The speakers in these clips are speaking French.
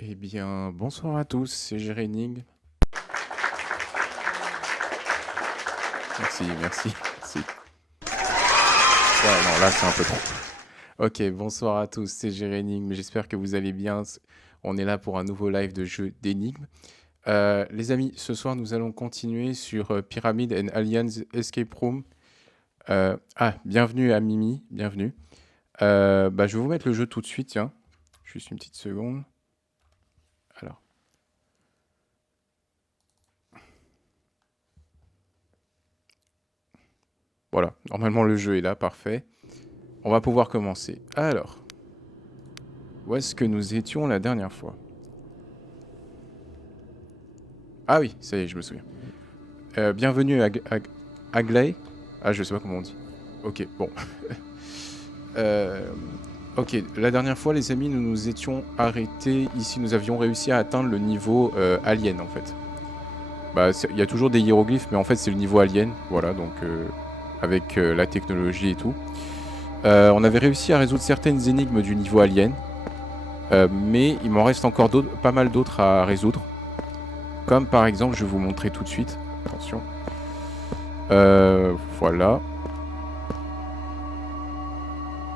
Eh bien, bonsoir à tous, c'est Jérénig. Merci, merci, merci. Ouais, non, là, c'est un peu trop. Ok, bonsoir à tous, c'est Jérénig, j'espère que vous allez bien. On est là pour un nouveau live de jeu d'énigmes. Les amis, ce soir, nous allons continuer sur Pyramid and Aliens Escape Room. Bienvenue à Mimi, bienvenue. Je vais vous mettre le jeu tout de suite, tiens. Juste une petite seconde. Alors. Voilà, normalement le jeu est là, parfait. On va pouvoir commencer. Alors, où est-ce que nous étions la dernière fois? Ah oui, ça y est, je me souviens. Bienvenue à Agley. Ah, je sais pas comment on dit. Ok, bon. Ok, la dernière fois, les amis, nous nous étions arrêtés. Ici, nous avions réussi à atteindre le niveau alien, en fait. Il y a toujours des hiéroglyphes, mais en fait, c'est le niveau alien. Voilà, donc avec la technologie et tout. On avait réussi à résoudre certaines énigmes du niveau alien. Mais il m'en reste encore pas mal d'autres à résoudre. Comme par exemple, je vais vous montrer tout de suite. Attention. Voilà.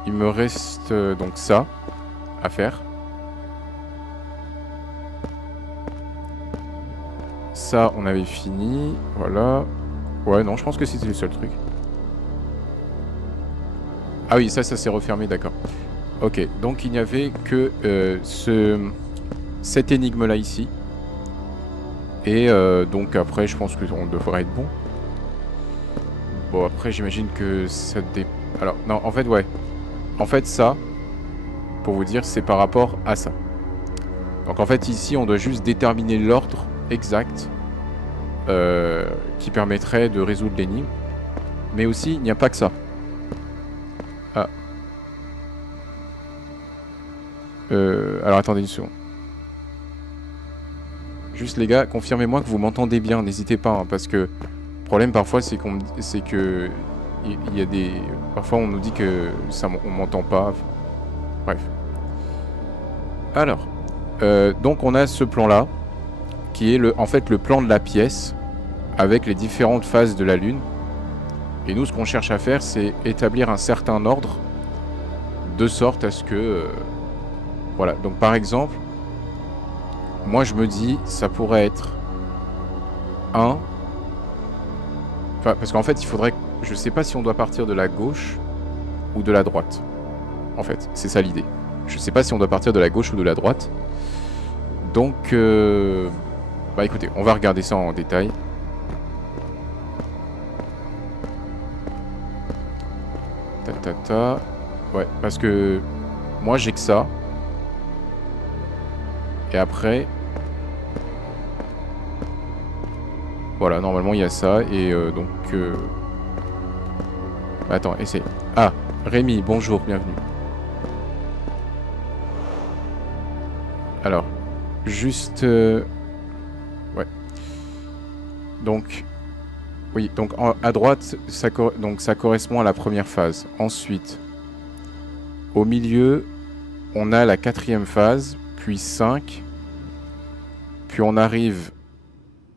Il me reste donc ça à faire. Ça, on avait fini. Voilà. Ouais, non, je pense que c'était le seul truc. Ah oui, ça s'est refermé, d'accord. Ok, donc il n'y avait que cette énigme-là ici. Et donc après, je pense qu'on devrait être bon. Bon, après, j'imagine que ça dépend. Alors, non, en fait, ouais. En fait, ça, pour vous dire, c'est par rapport à ça. Donc en fait, ici, on doit juste déterminer l'ordre exact qui permettrait de résoudre l'énigme. Mais aussi, il n'y a pas que ça. Ah. Alors attendez une seconde. Juste les gars, confirmez-moi que vous m'entendez bien, n'hésitez pas, hein, parce que le problème parfois c'est que il y a des... Parfois on nous dit que on m'entend pas. Bref. Alors, donc on a ce plan-là, qui est en fait le plan de la pièce, avec les différentes phases de la Lune. Et nous, ce qu'on cherche à faire, c'est établir un certain ordre, de sorte à ce que... voilà, donc par exemple, moi je me dis, ça pourrait être 1... Enfin, parce qu'en fait, il faudrait... Je sais pas si on doit partir de la gauche ou de la droite. En fait, c'est ça l'idée. Je sais pas si on doit partir de la gauche ou de la droite. Donc, bah écoutez, on va regarder ça en détail. Ouais, parce que moi j'ai que ça. Et après... Voilà, normalement il y a ça. Et donc... Attends, essaye. Ah, Rémi, bonjour, bienvenue. Alors, juste... Ouais. Donc... Oui, donc à droite, ça correspond à la première phase. Ensuite, au milieu, on a la 4e phase, puis 5. Puis on arrive...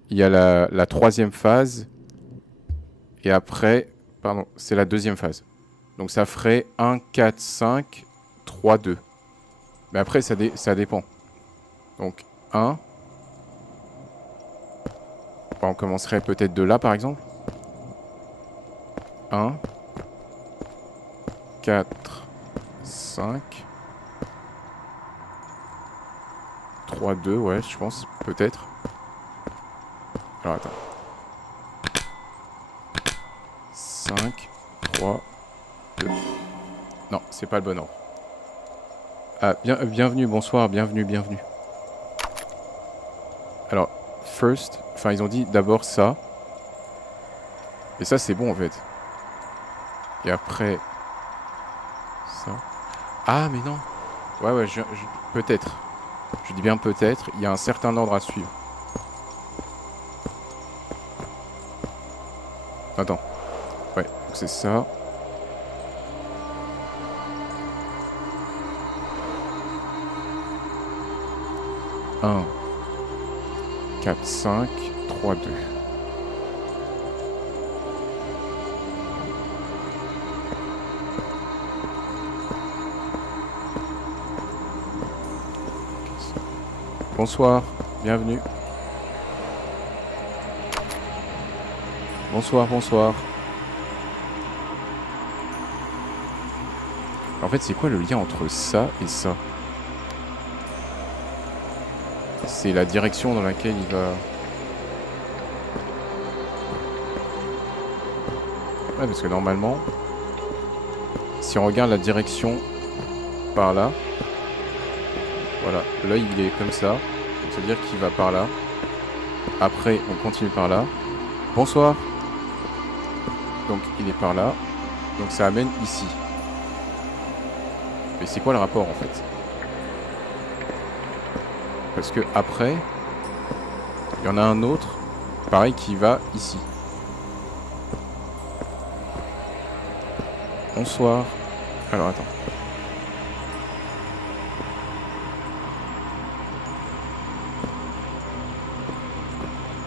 Il y a la 3e phase. Et après... Pardon, c'est la 2e phase. Donc ça ferait 1, 4, 5, 3, 2. Mais après, ça dépend. Donc 1. On commencerait peut-être de là, par exemple. 1, 4, 5, 3, 2, ouais, je pense, peut-être. Alors, attends. 5, 3, 2. Non, c'est pas le bon ordre. Ah, bienvenue, bonsoir, bienvenue. Alors, first, enfin, ils ont dit d'abord ça. Et ça, c'est bon, en fait. Et après... ça. Ah, mais non. Ouais, peut-être. Je dis bien peut-être. Il y a un certain ordre à suivre. Attends. Ouais, donc c'est ça. 1, 4, 5, 3, 2. Bonsoir, bienvenue. Bonsoir, bonsoir. En fait, c'est quoi le lien entre ça et ça? C'est la direction dans laquelle il va... Ouais, parce que normalement, si on regarde la direction par là, voilà, l'œil il est comme ça, c'est-à-dire qu'il va par là. Après, on continue par là. Bonsoir. Donc, il est par là. Donc, ça amène ici. Mais c'est quoi le rapport, en fait? Parce que après, il y en a un autre, pareil, qui va ici. Bonsoir. Alors, attends.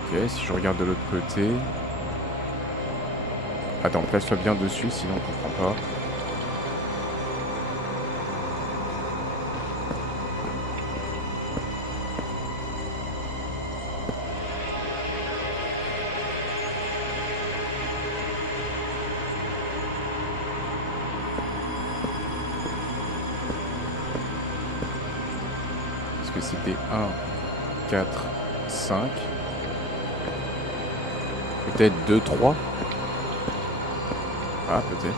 Ok, si je regarde de l'autre côté... Attends, place-toi bien dessus, sinon on comprend pas. Parce que c'était 1, 4, 5. Peut-être 2, 3. Ah, peut-être.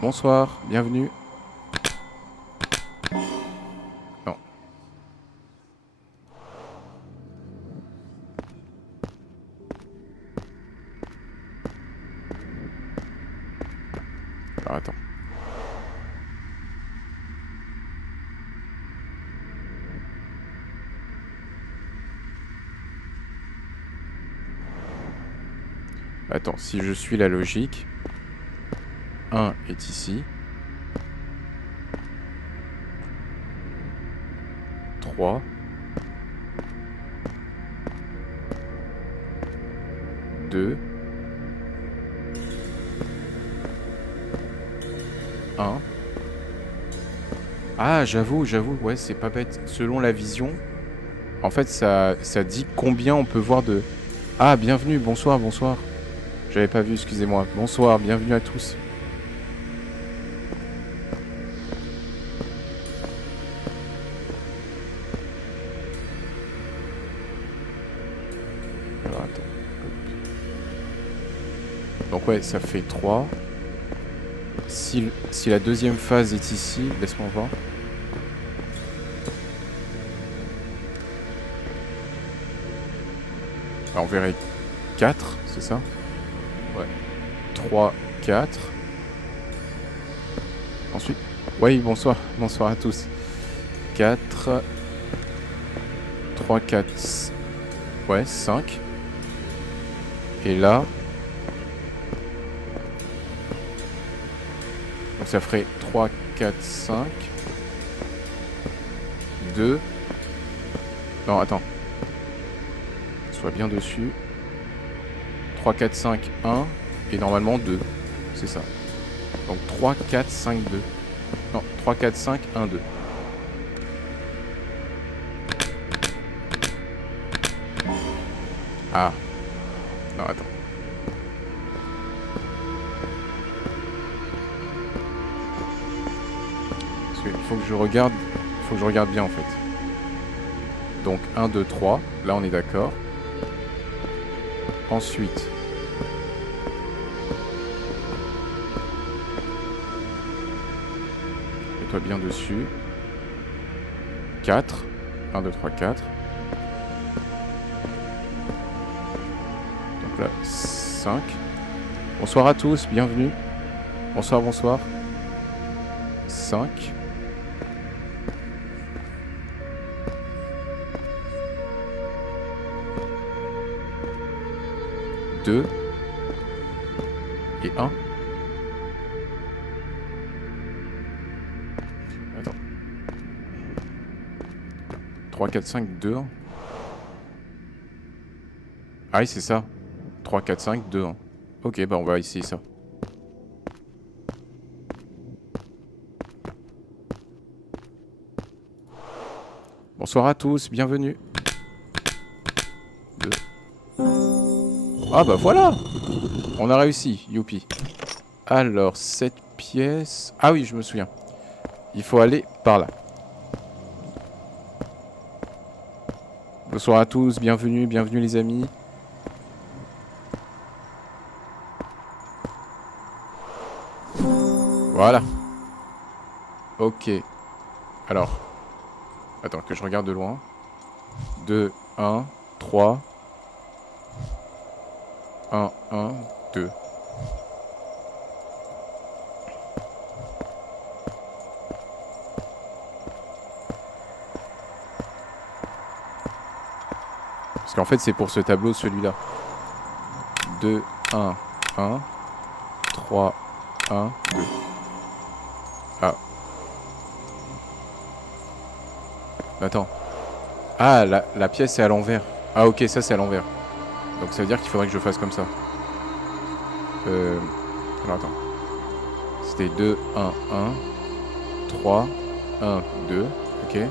Bonsoir, bienvenue. Non. Alors, attends. Attends, si je suis la logique, 1 est ici. 3. 2. 1. Ah, j'avoue, ouais, c'est pas bête. Selon la vision, en fait, ça dit combien on peut voir de... Ah, bienvenue, bonsoir, bonsoir. J'avais pas vu, excusez-moi. Bonsoir, bienvenue à tous. Alors, attends. Donc ouais, ça fait 3. Si la deuxième phase est ici, laisse-moi voir. Alors, on verrait 4, c'est ça? Ouais. 3, 4. Ensuite... Oui, bonsoir. Bonsoir à tous. 4. 3, 4... Ouais, 5. Et là... Donc ça ferait 3, 4, 5. 2. Non, attends. Soit bien dessus. 3, 4, 5, 1. Et normalement 2. C'est ça. Donc 3, 4, 5, 2. Non, 3, 4, 5, 1, 2. Ah. Non, attends. Parce qu'il faut que je regarde... Il faut que je regarde bien en fait. Donc 1, 2, 3. Là on est d'accord. Ensuite... Mets-toi bien dessus. 4. 1, 2, 3, 4. Donc là, 5. Bonsoir à tous, bienvenue. Bonsoir, bonsoir. 5. 2 et 1. Attends. 3, 4, 5, 2, 1. Ah oui, c'est ça. 3, 4, 5, 2, 1. Ok, bah on va essayer ça. Bonsoir à tous, bienvenue. 2. Ah bah voilà! On a réussi, youpi. Alors, cette pièce... Ah oui, je me souviens. Il faut aller par là. Bonsoir à tous, bienvenue, bienvenue les amis. Voilà. Ok. Alors. Attends, que je regarde de loin. 2, 1, 3. 1, 1, 2. Parce qu'en fait, c'est pour ce tableau, celui-là. 2, 1, 1. 3, 1, 2. Ah. Attends. Ah, la pièce est à l'envers. Ah, ok, ça, c'est à l'envers. Donc, ça veut dire qu'il faudrait que je fasse comme ça. Alors, attends. C'était 2, 1, 1. 3, 1, 2. Ok. Donc,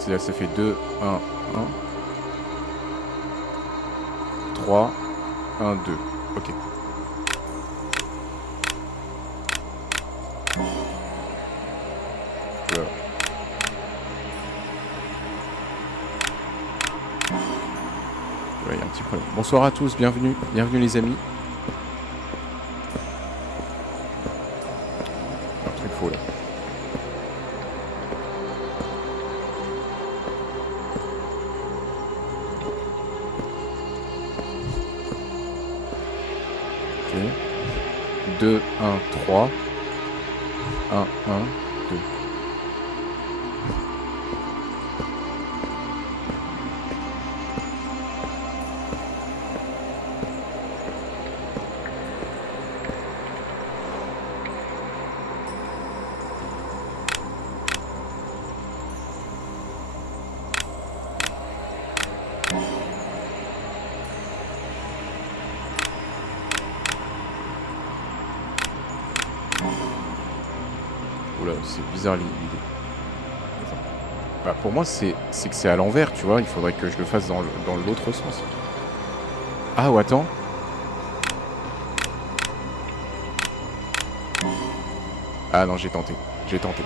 c'est-à-dire que ça fait 2, 1, 1. 3, 1, 2. Ok. Voilà. Ouais, il y a un petit problème. Bonsoir à tous, bienvenue. Bienvenue les amis. Il y a un truc faux là. Ok. 2, 1, 3. 1, 1, 2. Oula, c'est bizarre l'idée. Bah, pour moi, c'est que c'est à l'envers, tu vois. Il faudrait que je le fasse dans l'autre sens. Ah, ou attends. Ah non, j'ai tenté. J'ai tenté.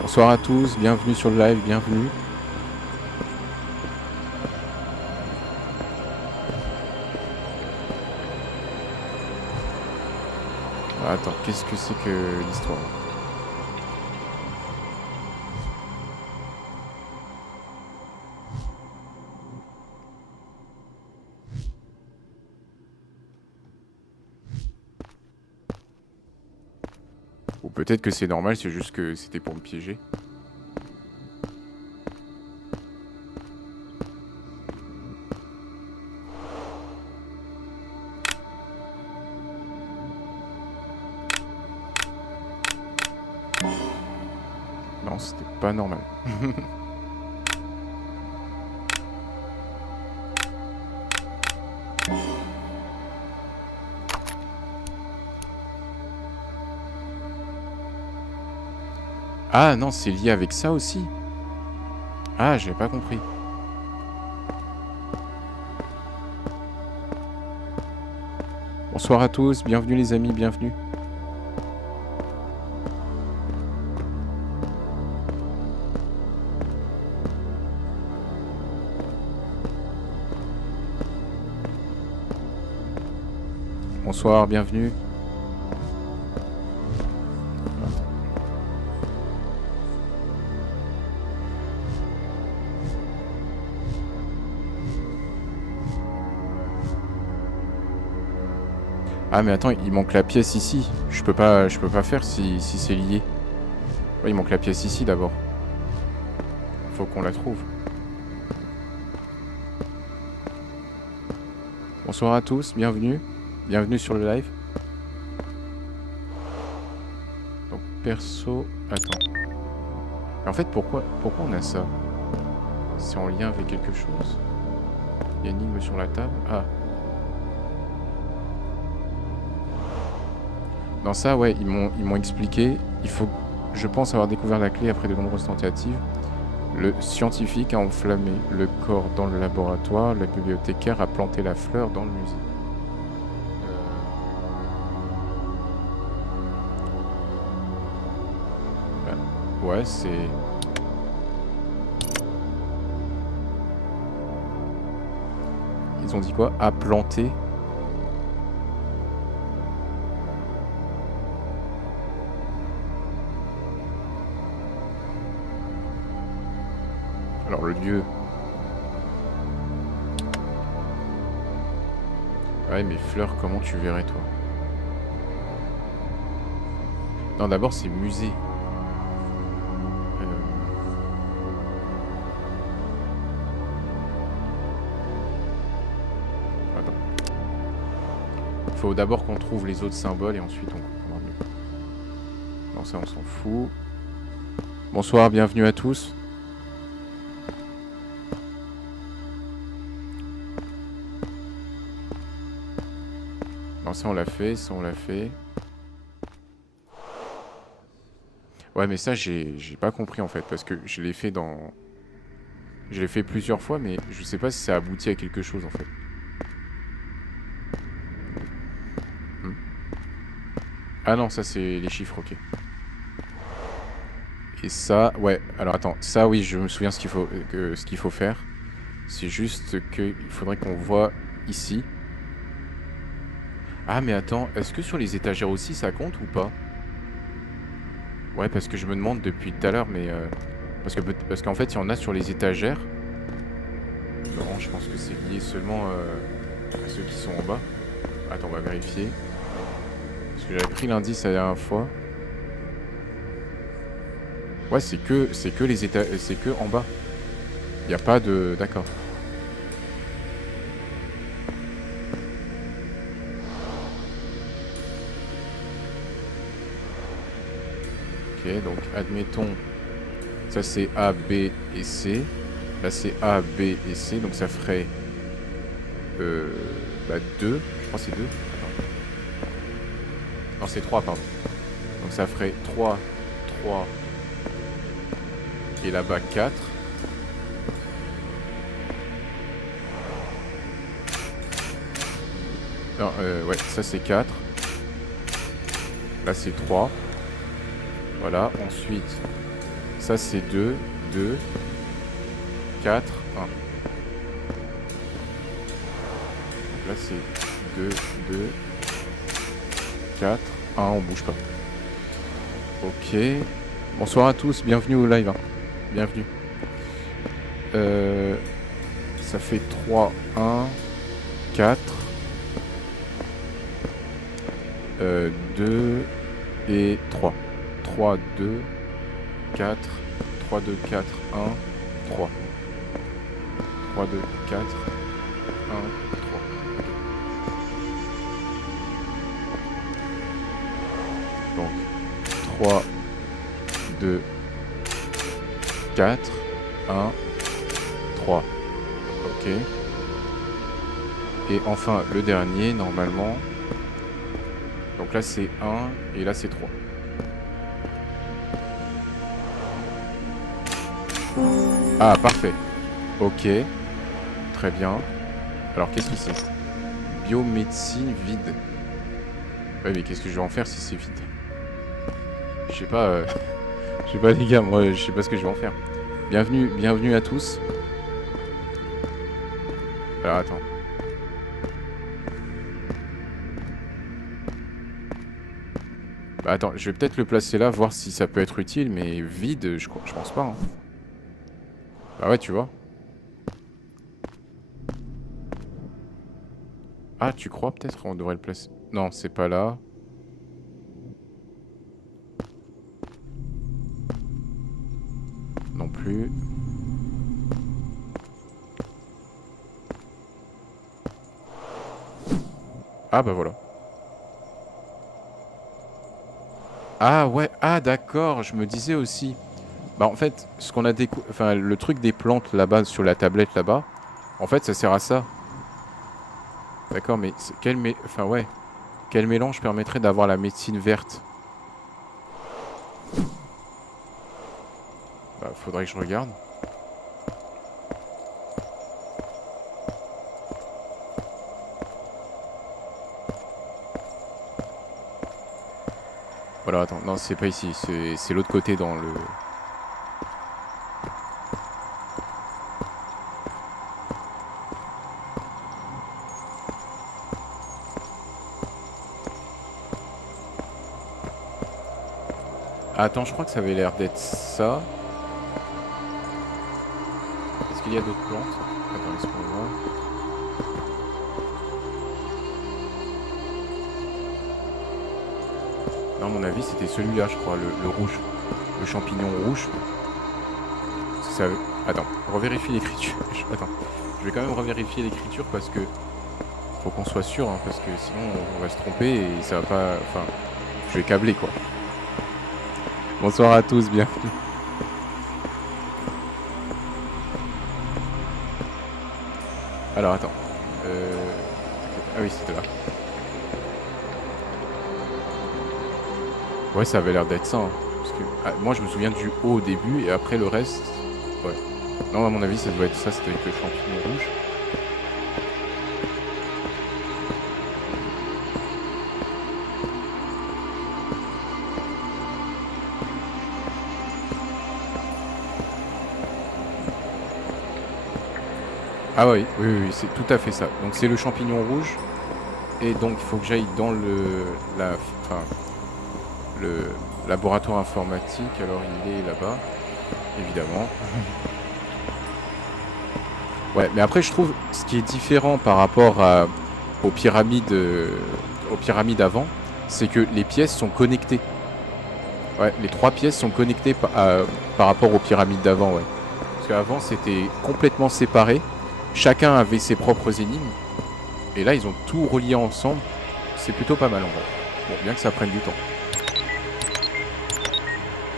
Bonsoir à tous, bienvenue sur le live, bienvenue. Attends, qu'est-ce que c'est que l'histoire? Ou peut-être que c'est normal, c'est juste que c'était pour me piéger. Non, c'était pas normal. Ah non, c'est lié avec ça aussi. Ah, j'avais pas compris. Bonsoir à tous, bienvenue les amis, bienvenue. Bonsoir, bienvenue. Ah mais attends, il manque la pièce ici. Je peux pas faire si c'est lié. Ouais, il manque la pièce ici d'abord. Faut qu'on la trouve. Bonsoir à tous, bienvenue. Bienvenue sur le live. perso... Attends. En fait, pourquoi on a ça? C'est en lien avec quelque chose? Il y a une énigme sur la table. Ah. Dans ça, ouais, ils m'ont expliqué. Il faut, je pense avoir découvert la clé après de nombreuses tentatives. Le scientifique a enflammé le corps dans le laboratoire. Le bibliothécaire a planté la fleur dans le musée. Ouais, c'est... Ils ont dit quoi? A planté. Alors le lieu... Ouais, mais fleurs, comment tu verrais, toi? Non, d'abord, c'est musée. Faut d'abord qu'on trouve les autres symboles et ensuite on comprendra mieux. Non, ça on s'en fout. Bonsoir, bienvenue à tous. Non, ça on l'a fait, ça on l'a fait. Ouais, mais ça j'ai pas compris en fait, parce que je l'ai fait dans... Je l'ai fait plusieurs fois, mais je sais pas si ça aboutit à quelque chose en fait. Ah non, ça c'est les chiffres, ok. Et ça, ouais, alors attends, ça oui, je me souviens ce qu'il faut faire. C'est juste qu'il faudrait qu'on voit ici. Ah mais attends, est-ce que sur les étagères aussi ça compte ou pas? Ouais, parce que je me demande depuis tout à l'heure, mais... Parce qu'en fait, il y en a sur les étagères. Non, je pense que c'est lié seulement à ceux qui sont en bas. Attends, on va vérifier. Parce que j'avais pris l'indice la dernière fois. Ouais, c'est que les étages, c'est que en bas. Il n'y a pas de... D'accord. Ok, donc admettons... Ça c'est A, B et C. Là c'est A, B et C, donc ça ferait... 2. Je crois que c'est 2. Non, c'est 3, pardon. Donc ça ferait 3, 3... Et là-bas 4. Non, ouais, ça c'est 4. Là c'est 3. Voilà, ensuite, ça c'est 2, 2, 4, 1. Donc là c'est 2, 2, 4, 1, on bouge pas. Ok. Bonsoir à tous, bienvenue au live. Hein. Bienvenue. Ça fait 3, 1, 4, 2 et 3. 3, 2, 4, 3, 2, 4, 1, 3. 3, 2, 4, 1, 3. Donc, 3, 2, 4, 1, 3. Ok. Et enfin, le dernier, normalement. Donc là, c'est 1 et là, c'est 3. Ah, parfait. Ok. Très bien. Alors, qu'est-ce que c'est? Biomédecine vide. Ouais, mais qu'est-ce que je vais en faire si c'est vide? Je sais pas... Je sais pas, les gars, moi, je sais pas ce que je vais en faire. Bienvenue à tous. Alors, attends. Bah, attends, je vais peut-être le placer là, voir si ça peut être utile, mais vide, je pense pas. Hein. Bah ouais, tu vois. Ah, tu crois peut-être on devrait le placer... Non, c'est pas là. Non plus. Ah bah voilà. Ah ouais, ah d'accord, je me disais aussi. Bah en fait, ce qu'on a enfin le truc des plantes là-bas sur la tablette là-bas, en fait ça sert à ça. D'accord, mais enfin ouais, quel mélange permettrait d'avoir la médecine verte? Bah faudrait que je regarde. Voilà, attends, non c'est pas ici, c'est l'autre côté dans le... Attends, je crois que ça avait l'air d'être ça. Est-ce qu'il y a d'autres plantes? Attends, laisse-moi voir. Non, à mon avis, c'était celui-là, je crois, le rouge. Le champignon rouge. Ça... Attends, revérifie l'écriture. Attends, je vais quand même revérifier l'écriture parce que... Faut qu'on soit sûr, hein, parce que sinon on va se tromper et ça va pas... Enfin, je vais câbler, quoi. Bonsoir à tous, bienvenue. Alors, attends. Ah oui, c'était là. Ouais, ça avait l'air d'être ça. Hein, parce que moi, je me souviens du haut au début et après le reste... Ouais. Non, à mon avis, ça doit être ça, c'était avec le champignon rouge. Ah oui, oui, c'est tout à fait ça. Donc c'est le champignon rouge. Et donc il faut que j'aille dans le laboratoire informatique. Alors il est là-bas, évidemment. Ouais, mais après je trouve ce qui est différent par rapport aux pyramides avant, c'est que les pièces sont connectées. Ouais, les 3 pièces sont connectées par rapport aux pyramides d'avant, ouais. Parce qu'avant c'était complètement séparé. Chacun avait ses propres énigmes. Et là, ils ont tout relié ensemble. C'est plutôt pas mal en vrai. Bon, bien que ça prenne du temps.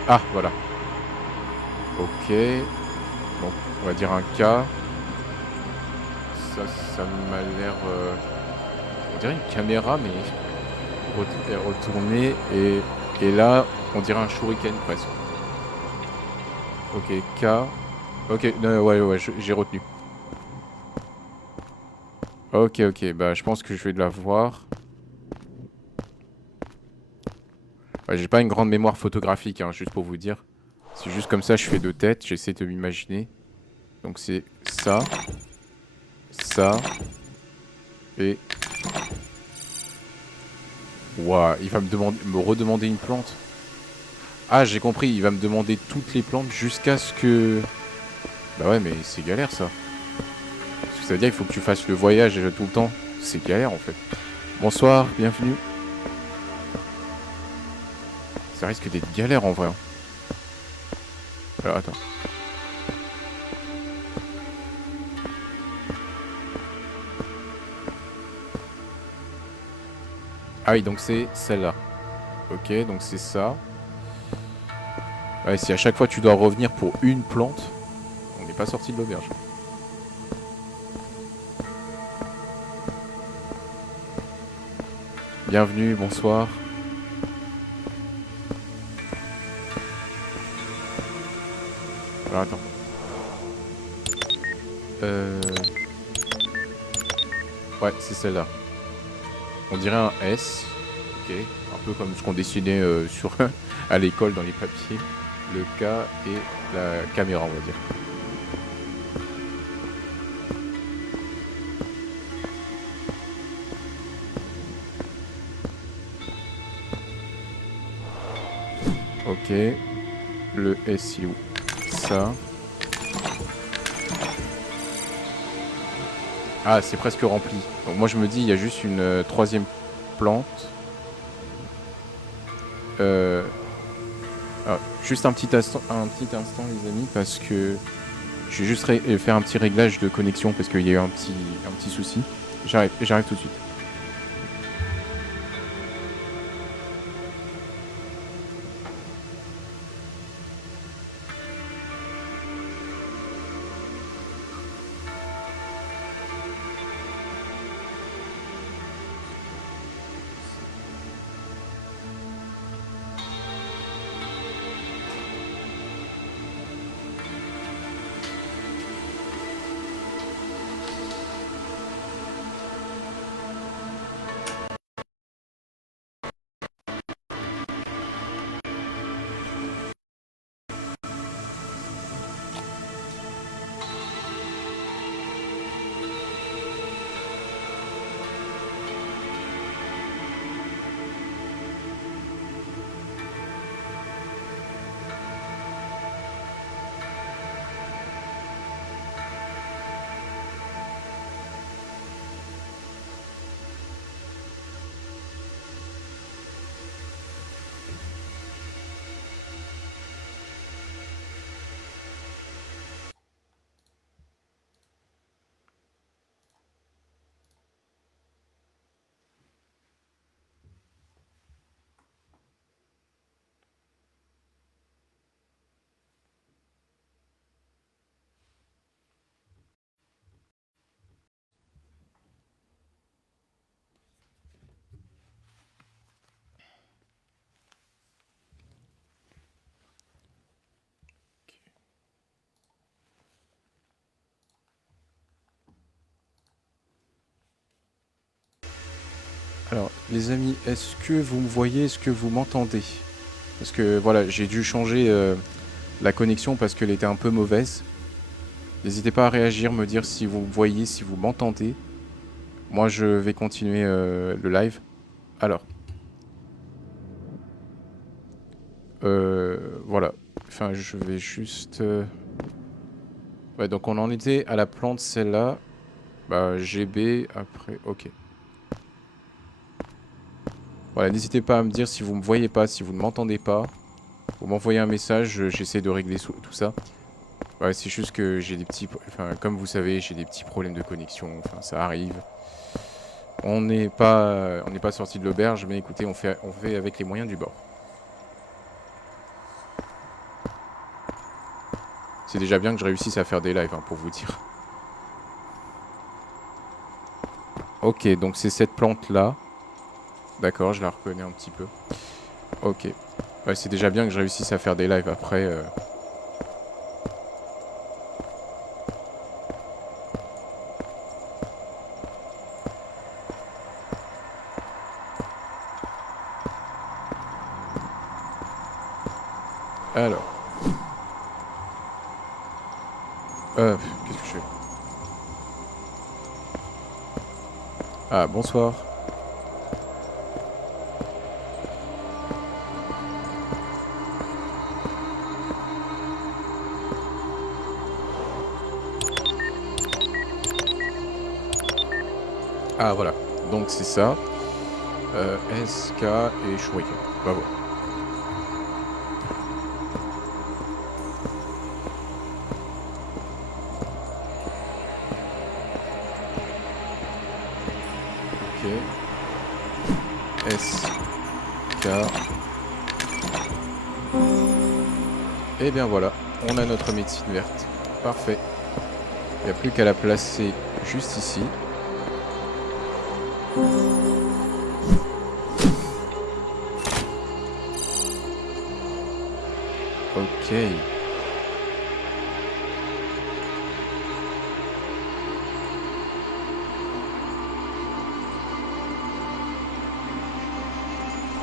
Ah, voilà. Ok. Bon, on va dire un K. Ça m'a l'air... On dirait une caméra, mais... retournée. Et là, on dirait un shuriken presque. Ok, K. Ok, non, ouais, j'ai retenu. Ok, bah je pense que je vais la voir. Ouais, j'ai pas une grande mémoire photographique, hein, juste pour vous dire. C'est juste comme ça, je fais 2 têtes, j'essaie de m'imaginer. Donc c'est ça, ça, et... Ouah, il va me redemander une plante. Ah, j'ai compris, il va me demander toutes les plantes jusqu'à ce que... Bah ouais, mais c'est galère ça. Parce que ça veut dire qu'il faut que tu fasses le voyage tout le temps. C'est galère en fait. Bonsoir, bienvenue. Ça risque d'être galère en vrai. Alors attends. Ah oui, donc c'est celle-là. Ok, donc c'est ça. Ouais, si à chaque fois tu dois revenir pour une plante, on n'est pas sorti de l'auberge. Bienvenue, bonsoir. Alors attends. Ouais, c'est celle-là. On dirait un S. Ok. Un peu comme ce qu'on dessinait à l'école dans les papiers. Le K et la caméra, on va dire. Ok. Le S, il est où? Ça. Ah, c'est presque rempli. Donc moi je me dis, il y a juste une 3e plante. Alors, juste un petit instant les amis, parce que je vais juste faire un petit réglage de connexion parce qu'il y a eu un petit souci. J'arrive tout de suite. Alors, les amis, est-ce que vous me voyez? Est-ce que vous m'entendez? Parce que, voilà, j'ai dû changer la connexion parce qu'elle était un peu mauvaise. N'hésitez pas à réagir, me dire si vous me voyez, si vous m'entendez. Moi, je vais continuer le live. Alors. Voilà. Enfin, je vais juste... Ouais, donc on en était à la plante, celle-là. Bah, GB, après... Ok. Voilà, n'hésitez pas à me dire si vous me voyez pas, si vous ne m'entendez pas. Vous m'envoyez un message, j'essaie de régler tout ça. Ouais, c'est juste que j'ai des petits... Enfin, comme vous savez, j'ai des petits problèmes de connexion. Enfin, ça arrive. On n'est pas sorti de l'auberge, mais écoutez, on fait avec les moyens du bord. C'est déjà bien que je réussisse à faire des lives, hein, pour vous dire. Ok, donc c'est cette plante-là. D'accord, je la reconnais un petit peu. Ok. Ouais, c'est déjà bien que je réussisse à faire des lives après. Alors. Qu'est-ce que je fais? Ah, bonsoir. Ah, voilà. Donc, c'est ça. SK et Shuriken. Bah, voilà. Ok. SK. Et bien voilà. On a notre médecine verte. Parfait. Il n'y a plus qu'à la placer juste ici. Ok.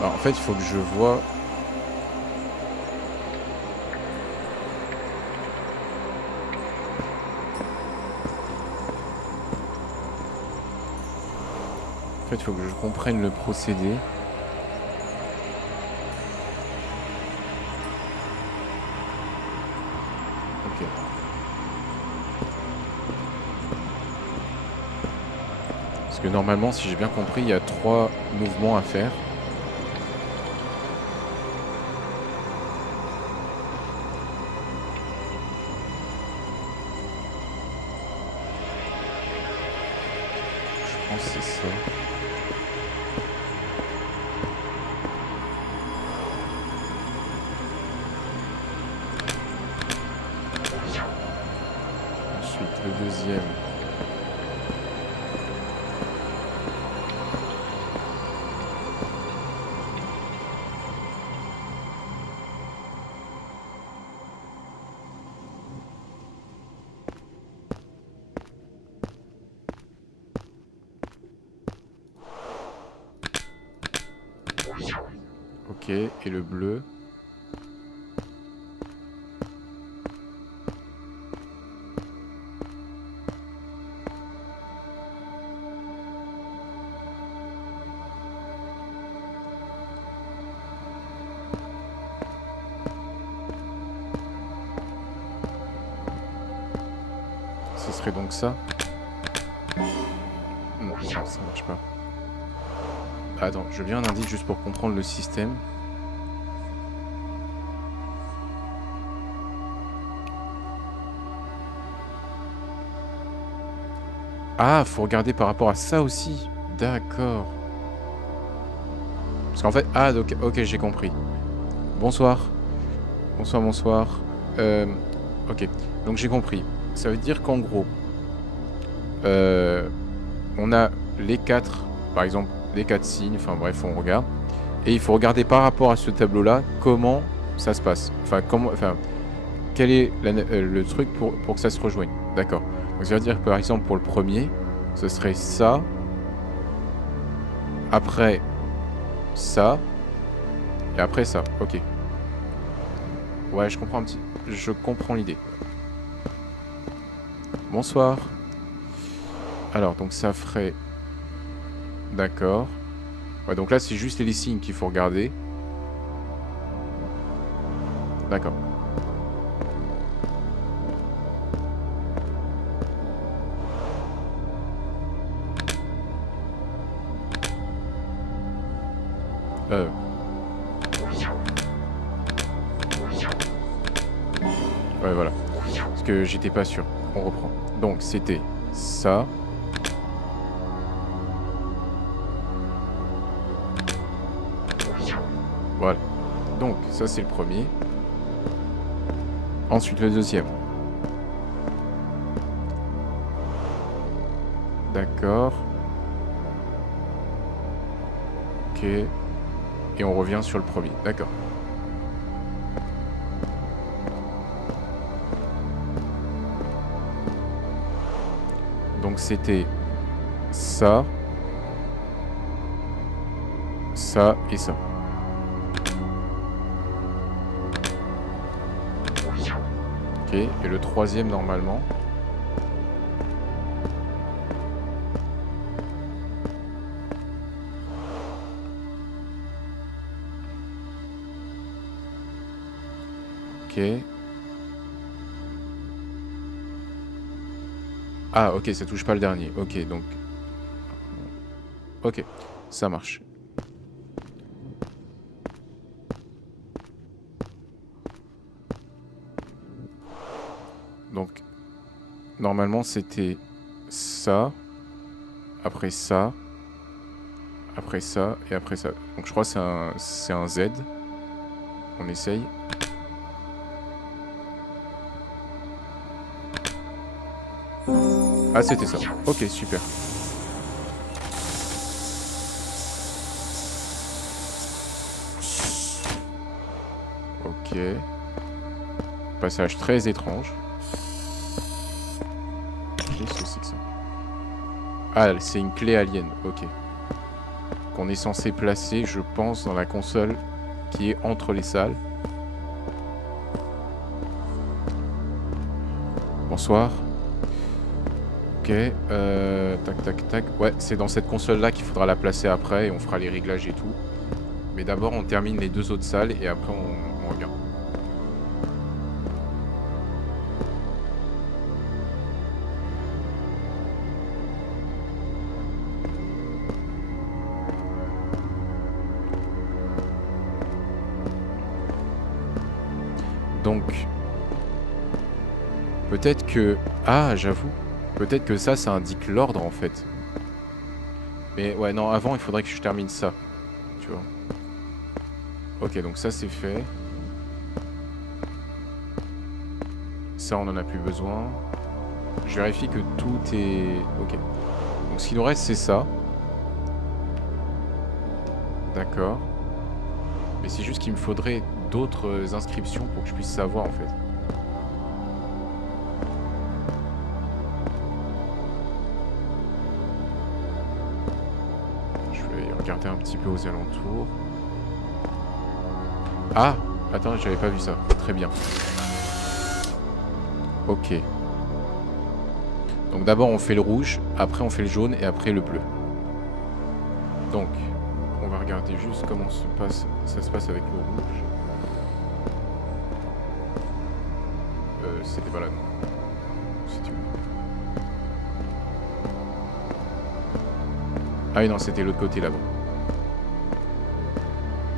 Alors, en fait, il faut que je vois... En fait, il faut que je comprenne le procédé. Ok. Parce que normalement, si j'ai bien compris, il y a 3 mouvements à faire. Je pense que c'est ça. Ensuite, le deuxième. Ok, et le bleu. Ce serait donc ça. Non, ça marche pas. Attends, je veux bien un indice juste pour comprendre le système. Ah, faut regarder par rapport à ça aussi. D'accord. Parce qu'en fait... Ah, donc, ok, j'ai compris. Bonsoir. Bonsoir, bonsoir. Ok, donc j'ai compris. Ça veut dire qu'en gros, on a les 4, par exemple, les 4 signes, enfin bref, on regarde. Et il faut regarder par rapport à ce tableau-là, comment ça se passe. Enfin, quel est le truc pour que ça se rejoigne. D'accord. Donc ça veut dire que par exemple, pour le premier, ce serait ça. après ça, et après ça. Ok. Ouais, je comprends un petit... Je comprends l'idée. Bonsoir. Alors, donc ça ferait... D'accord. Ouais, donc là, c'est juste les signes qu'il faut regarder. D'accord. Ouais, voilà. Parce que j'étais pas sûr. On reprend. Donc, c'était ça. Voilà. Donc, ça, c'est le premier. Ensuite, le deuxième. D'accord. Ok. Et on revient sur le premier. D'accord. Donc, c'était ça. Ça et ça. Ok. Et le troisième, normalement. Ok. Ah, ok, ça touche pas le dernier. Ok, donc... Ok, ça marche. Donc, normalement, c'était ça, après ça, après ça, et après ça. Donc, je crois que c'est un Z. On essaye. Ah, c'était ça. Ok, super. Ok. Passage très étrange. Qu'est-ce que c'est que ça? Ah, c'est une clé alien. Ok. Qu'on est censé placer, je pense, dans la console qui est entre les salles. Bonsoir. Ok, tac tac tac. Ouais, c'est dans cette console là qu'il faudra la placer après et on fera les réglages et tout. Mais d'abord on termine les deux autres salles et après on regarde. Donc, peut-être que... Ah, j'avoue. Peut-être que ça indique l'ordre en fait. Mais ouais, non, avant il faudrait que je termine ça. Tu vois. Ok, donc ça c'est fait. Ça on en a plus besoin. Je vérifie que tout est... Ok. Donc ce qu'il nous reste c'est ça. D'accord. Mais c'est juste qu'il me faudrait d'autres inscriptions pour que je puisse savoir en fait. Je vais regarder un petit peu aux alentours. Ah! Attends, j'avais pas vu ça. Très bien. Ok. Donc d'abord on fait le rouge, après on fait le jaune et après le bleu. Donc, on va regarder juste comment ça se passe avec le rouge. C'était pas là, non. C'était où? Ah oui, non, c'était l'autre côté là-bas.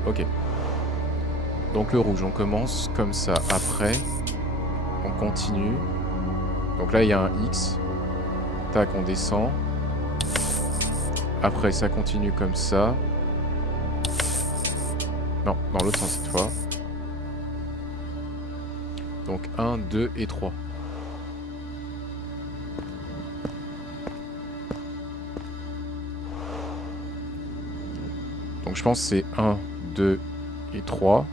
Ok. Donc le rouge, on commence comme ça. Après, on continue. Donc là, il y a un X. Tac, on descend. Après, ça continue comme ça. Non, dans l'autre sens cette fois. Donc 1, 2 et 3. Donc je pense que c'est 1, 2 et 3.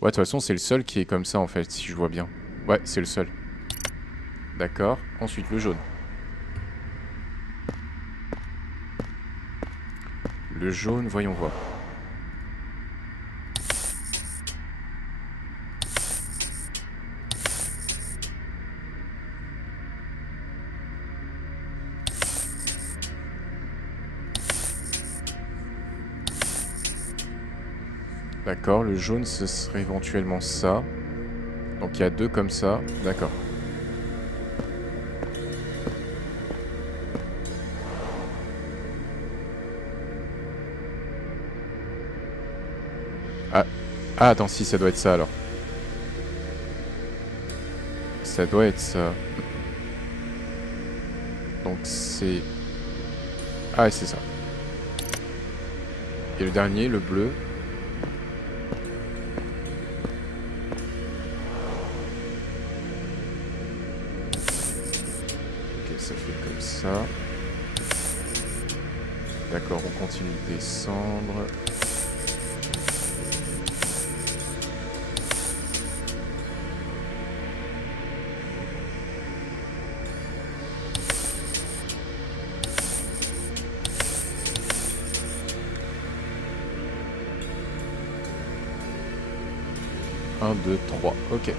Ouais, de toute façon, c'est le seul qui est comme ça, en fait, si je vois bien. Ouais, c'est le seul. D'accord. Ensuite, le jaune. Le jaune, voyons voir. D'accord, le jaune, ce serait éventuellement ça. Donc il y a 2 comme ça. D'accord. Ah. Ah, attends, si, ça doit être ça alors. Ça doit être ça. Donc c'est... Ah, c'est ça. Et le dernier, le bleu. Ok, ça fait comme ça. D'accord, on continue de descendre. Un, 2, 3. Ok.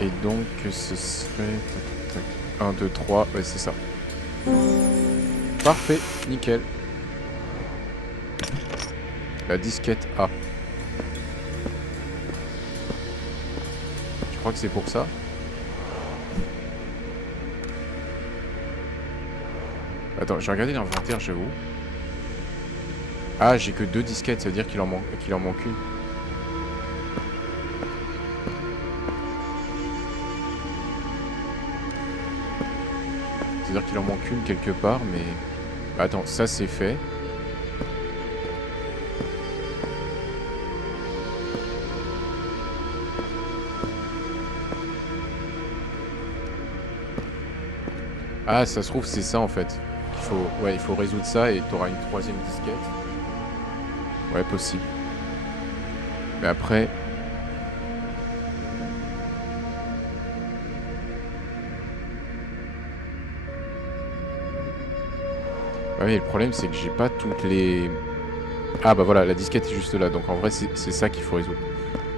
Et donc, ce serait... 1, 2, 3. Ouais, c'est ça. Parfait. Nickel. La disquette A. Je crois que c'est pour ça. Attends, j'ai regardé l'inventaire, j'avoue. Ah, j'ai que 2 disquettes, ça veut dire qu'il en manque une. C'est-à-dire qu'il en manque une quelque part, mais... Attends, ça c'est fait. Ah, ça se trouve, c'est ça en fait. Il faut résoudre ça et t'auras une 3e disquette. Ouais, possible. Mais après... Ouais, mais le problème, c'est que j'ai pas toutes les... Ah, bah voilà, la disquette est juste là. Donc en vrai, c'est ça qu'il faut résoudre.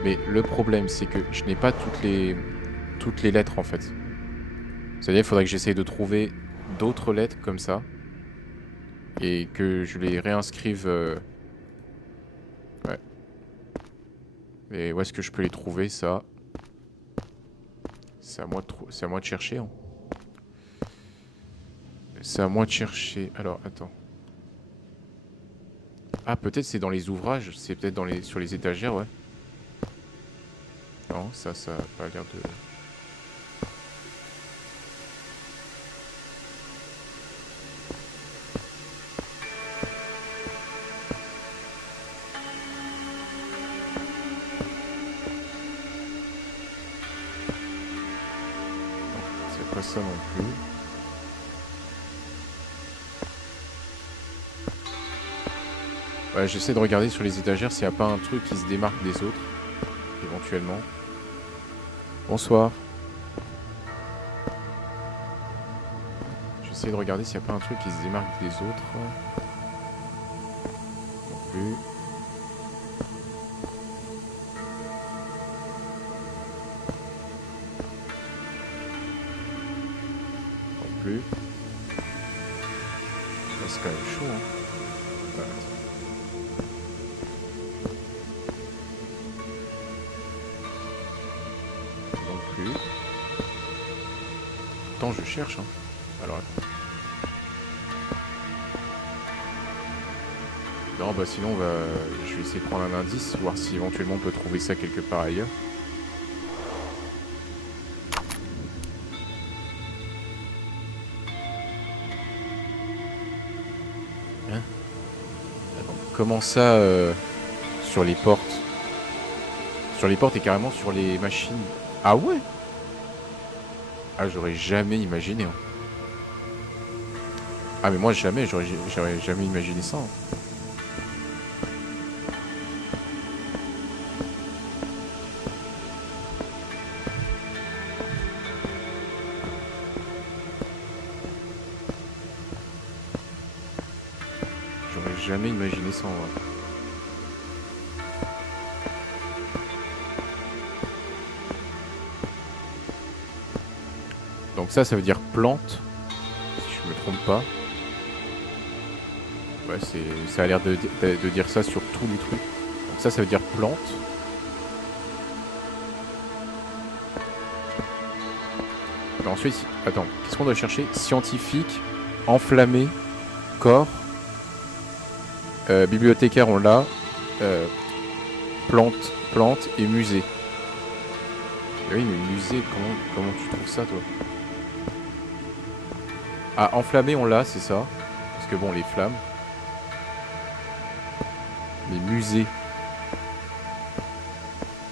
Mais le problème, c'est que je n'ai pas toutes les lettres en fait. C'est-à-dire qu'il faudrait que j'essaye de trouver d'autres lettres comme ça. Et que je les réinscrive... Ouais. Et où est-ce que je peux les trouver, ça? C'est à moi de chercher, hein. C'est à moi de chercher. Alors, attends. Ah, peut-être c'est dans les ouvrages. C'est peut-être sur les étagères, ouais. Non, ça a pas l'air de... C'est pas ça non plus. Ouais, j'essaie de regarder sur les étagères s'il n'y a pas un truc qui se démarque des autres, éventuellement. Bonsoir. J'essaie de regarder s'il n'y a pas un truc qui se démarque des autres. Non plus. Non plus. Ouais, c'est quand même chaud, hein. Ouais, non plus. Pourtant, je cherche, hein. Alors, attends. Non, bah sinon, je vais essayer de prendre un indice, voir si éventuellement on peut trouver ça quelque part ailleurs. Hein? Attends, comment ça, sur les portes? Sur les portes et carrément sur les machines. Ah ouais? Ah, j'aurais jamais imaginé, hein. Ah mais moi jamais, j'aurais jamais imaginé ça, hein. jamais imaginé ça en vrai. Donc ça veut dire plante, si je me trompe pas. Ouais, ça a l'air de dire ça sur tous les trucs. Donc ça veut dire plante. Et ensuite, attends, qu'est-ce qu'on doit chercher? Scientifique, enflammé, corps, bibliothécaire, on l'a, plante et musée. Et oui, mais musée, comment tu trouves ça, toi? Ah, enflammé, on l'a, c'est ça. Parce que bon, les flammes. Mais musée.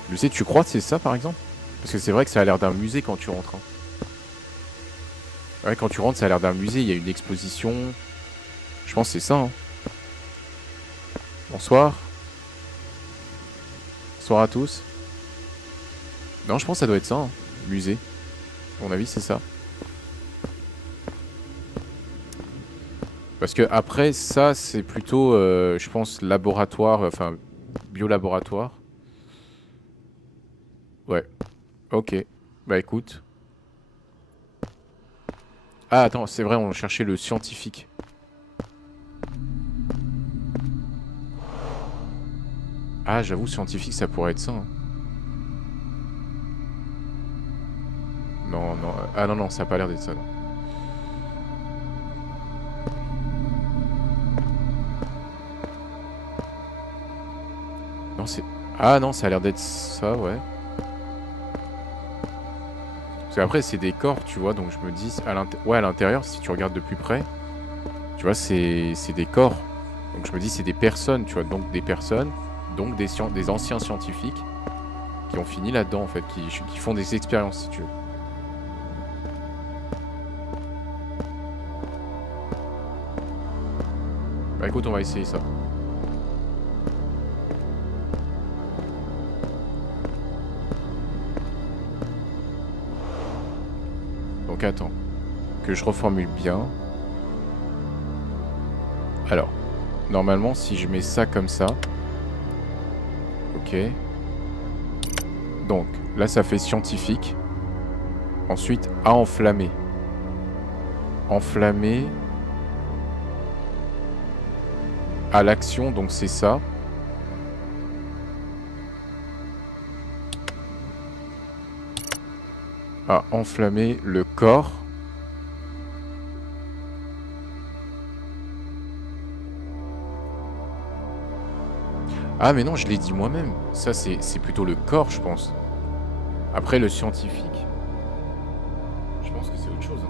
Musée, tu crois que c'est ça, par exemple? Parce que c'est vrai que ça a l'air d'un musée quand tu rentres. Hein. Ouais, quand tu rentres, ça a l'air d'un musée. Il y a une exposition. Je pense que c'est ça. Hein. Bonsoir. Bonsoir à tous. Non, je pense que ça doit être ça. Hein. Musée. À mon avis, c'est ça. Parce que après, ça, c'est plutôt, je pense, laboratoire, enfin, biolaboratoire. Ouais. Ok. Bah écoute. Ah, attends, c'est vrai, on cherchait le scientifique. Ah, j'avoue, scientifique, ça pourrait être ça. Hein. Non, non. Ah non, non, ça a pas l'air d'être ça. Non. Non, c'est... Ah non, ça a l'air d'être ça, ouais. Parce qu'après, c'est des corps, tu vois, donc je me dis... Ouais, à l'intérieur, si tu regardes de plus près, tu vois, c'est des corps. Donc je me dis, c'est des personnes, tu vois, donc des personnes, donc des anciens scientifiques qui ont fini là-dedans, en fait, qui font des expériences, si tu veux. Bah écoute, on va essayer ça. Donc attends, que je reformule bien. Alors, normalement, si je mets ça comme ça... Ok. Donc, là, ça fait scientifique. Ensuite, à enflammer. Enflammer... À l'action, donc c'est ça. À enflammer le corps. Ah mais non, je l'ai dit moi-même. Ça c'est plutôt le corps, je pense. Après le scientifique. Je pense que c'est autre chose.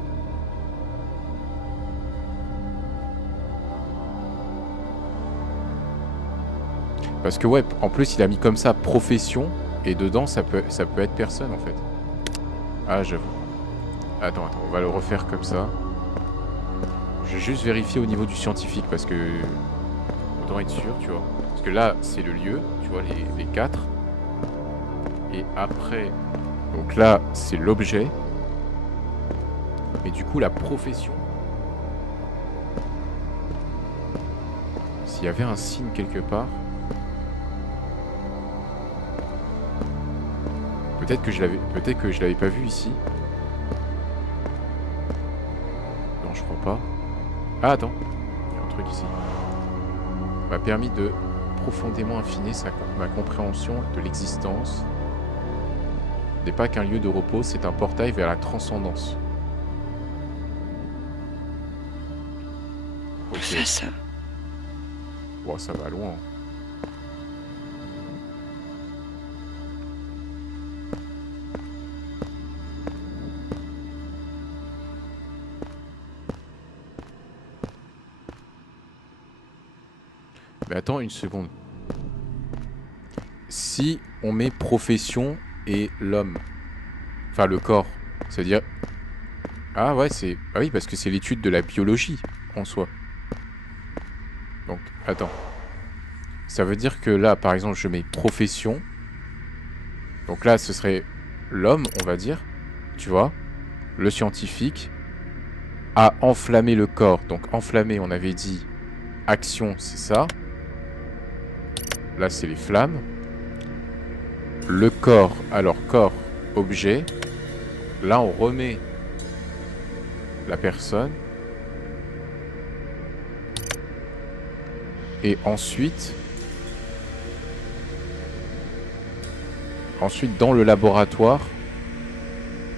Parce que ouais, en plus il a mis comme ça profession. Et dedans ça peut être personne en fait. Ah j'avoue. Attends, on va le refaire comme ça. Je vais juste vérifier au niveau du scientifique parce que... Autant être sûr, tu vois. Parce que là, c'est le lieu, tu vois, les 4. Et après... Donc là, c'est l'objet. Et du coup, la profession. S'il y avait un signe quelque part... Peut-être que je l'avais pas vu ici. Non, je crois pas. Ah, attends. Il y a un truc ici. M'a permis de profondément affiner ma compréhension de l'existence. N'est pas qu'un lieu de repos, c'est un portail vers la transcendance. Ok. C'est ça. Bon, ça va loin. Mais attends une seconde. Si on met profession et l'homme, enfin le corps, c'est-à-dire... Ah ouais, c'est... Ah oui, parce que c'est l'étude de la biologie, en soi. Donc, attends. Ça veut dire que là, par exemple, je mets profession. Donc là, ce serait l'homme, on va dire. Tu vois, le scientifique a enflammé le corps. Donc enflammé, on avait dit action, c'est ça. Là, c'est les flammes. Le corps, alors corps, objet. Là, on remet la personne. Et ensuite, dans le laboratoire,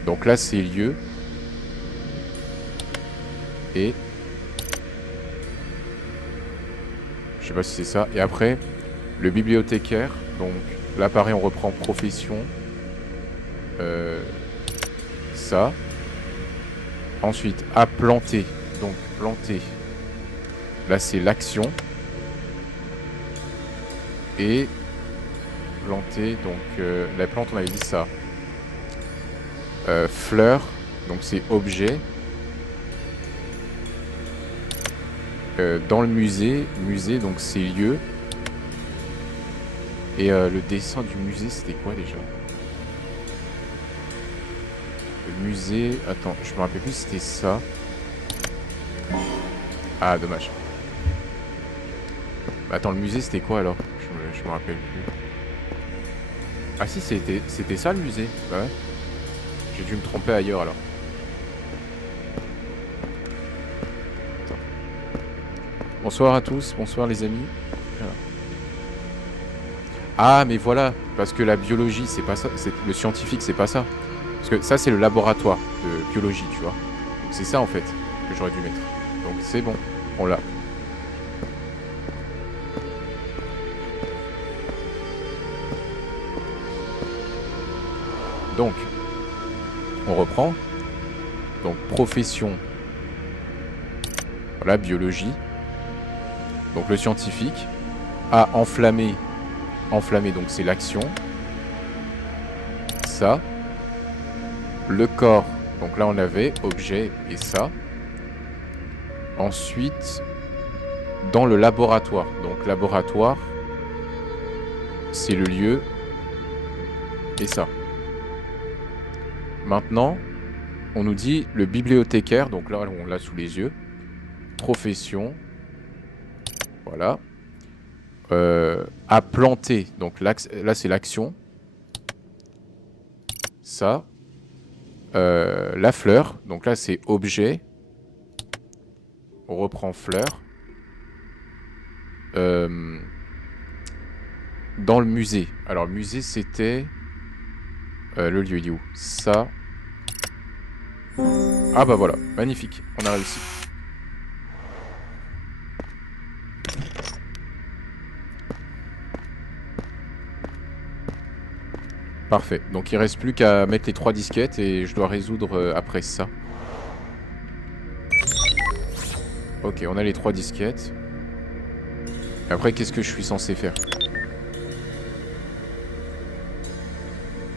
donc là, c'est lieu. Et je sais pas si c'est ça. Et après, le bibliothécaire. Donc là, pareil, on reprend profession. Ça. Ensuite, à planter. Donc planter. Là, c'est l'action. Et planter. Donc la plante, on avait dit ça. Fleur. Donc c'est objet. Dans le musée, donc c'est lieu. Et le dessin du musée, c'était quoi déjà? Le musée, attends, je me rappelle plus si c'était ça. Ah, dommage. Attends, le musée, c'était quoi alors? Je me rappelle plus. Ah si, c'était ça le musée. Ouais. J'ai dû me tromper ailleurs alors. Bonsoir à tous, bonsoir les amis. Ah mais voilà, parce que la biologie c'est pas ça, le scientifique c'est pas ça. Parce que ça c'est le laboratoire de biologie, tu vois. Donc c'est ça en fait que j'aurais dû mettre. Donc c'est bon, on l'a. Donc, on reprend. Donc profession, voilà, biologie. Donc le scientifique a enflammé. Enflammé, donc c'est l'action. Ça. Le corps, donc là on avait objet et ça. Ensuite, dans le laboratoire. Donc laboratoire, c'est le lieu et ça. Maintenant, on nous dit le bibliothécaire, donc là on l'a sous les yeux. Profession. Voilà. À planter, donc là c'est l'action. Ça. La fleur, donc là c'est objet. On reprend fleur. Dans le musée. Alors le musée c'était... le lieu il est où? Ça. Ah bah voilà, magnifique, on a réussi. Parfait, donc il reste plus qu'à mettre les 3 disquettes et je dois résoudre après ça. Ok, on a les 3 disquettes. Et après, qu'est-ce que je suis censé faire?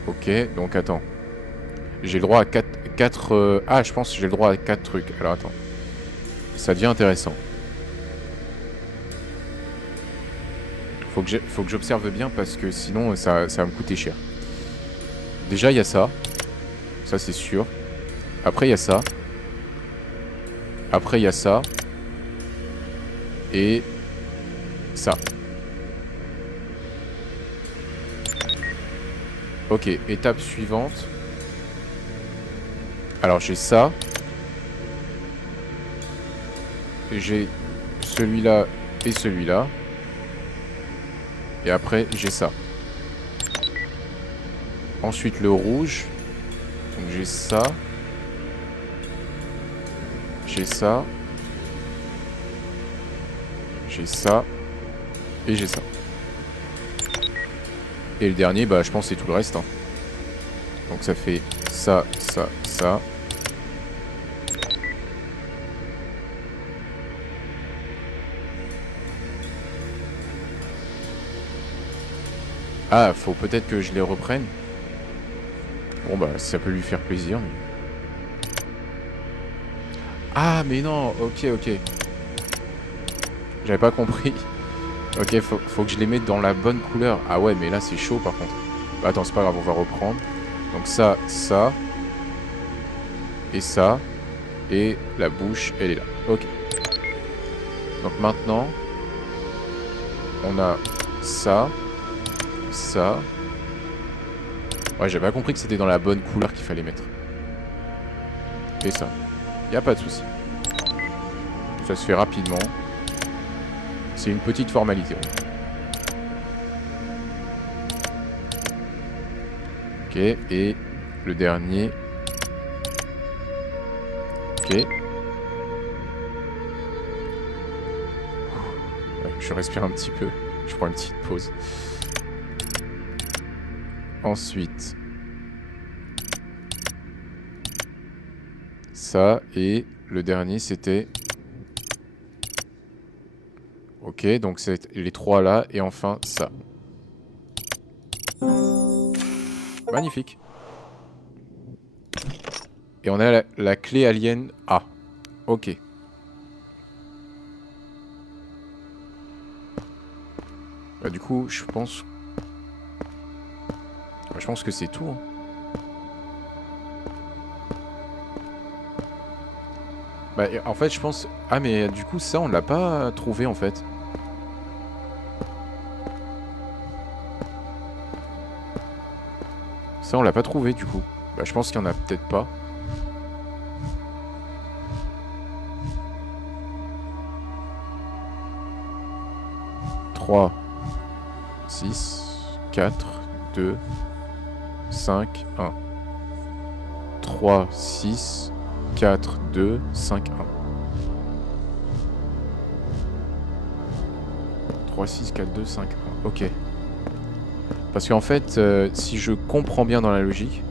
Ok, donc attends. J'ai le droit à 4... Ah, je pense que j'ai le droit à 4 trucs. Alors attends. Ça devient intéressant. Faut que j'observe bien parce que sinon ça va me coûter cher. Déjà, il y a ça. Ça, c'est sûr. Après, il y a ça. Après, il y a ça. Et ça. Ok, étape suivante. Alors, j'ai ça. J'ai celui-là et celui-là. Et après, j'ai ça. Ensuite, le rouge. Donc, j'ai ça. J'ai ça. J'ai ça. Et j'ai ça. Et le dernier, bah, je pense que c'est tout le reste. Hein. Donc, ça fait ça, ça, ça. Ah, faut peut-être que je les reprenne. Bon bah ça peut lui faire plaisir. Mais... Ah mais non, ok. J'avais pas compris. Ok, faut que je les mette dans la bonne couleur. Ah ouais, mais là c'est chaud par contre. Bah, attends, c'est pas grave, on va reprendre. Donc ça, ça. Et ça. Et la bouche, elle est là. Ok. Donc maintenant, on a ça, ça. Ouais, j'avais pas compris que c'était dans la bonne couleur qu'il fallait mettre. Et ça. Y a pas de souci. Ça se fait rapidement. C'est une petite formalité. Ok, et le dernier. Ok. Ouais, je respire un petit peu. Je prends une petite pause. Ensuite. Ça, et le dernier, c'était... Ok, donc c'est les trois là, et enfin ça. Magnifique. Et on a la clé alien A. Ok. Bah, du coup, je pense que c'est tout. Hein. Bah, en fait, je pense... Ah, mais du coup, ça, on l'a pas trouvé, en fait. Ça, on l'a pas trouvé, du coup. Bah, je pense qu'il y en a peut-être pas. Trois, 6, 4, 2, 5, 1. 3, 6, 4, 2, 5, 1. 3, 6, 4, 2, 5, 1. Ok. Parce qu'en fait, si je comprends bien dans la logique...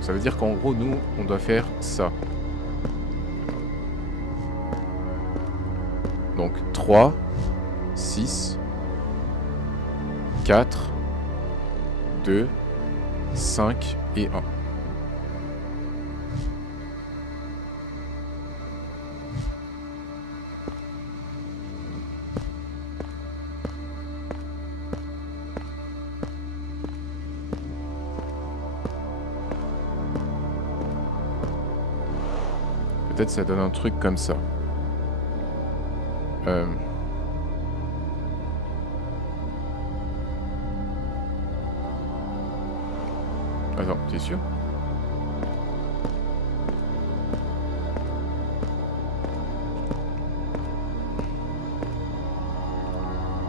Ça veut dire qu'en gros, nous, on doit faire ça. Donc 3, 6, 4, 2, 5 et 1. Peut-être ça donne un truc comme ça. Attends, t'es sûr?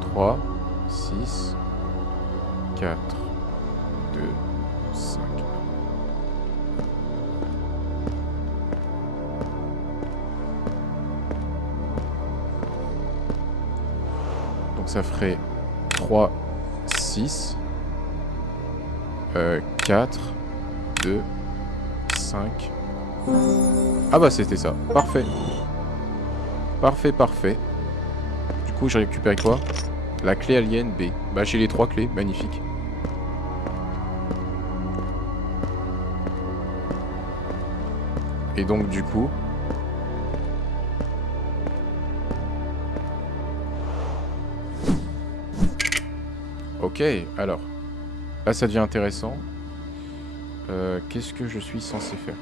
Trois, 6, 4, 2, 5. Donc ça ferait 3, 6, 4, 2, 5. Ah bah c'était ça. Parfait. Parfait, parfait. Du coup, j'ai récupéré quoi? La clé alien B. Bah j'ai les 3 clés. Magnifique. Et donc du coup... Ok, alors. Là, ça devient intéressant. Qu'est-ce que je suis censé faire?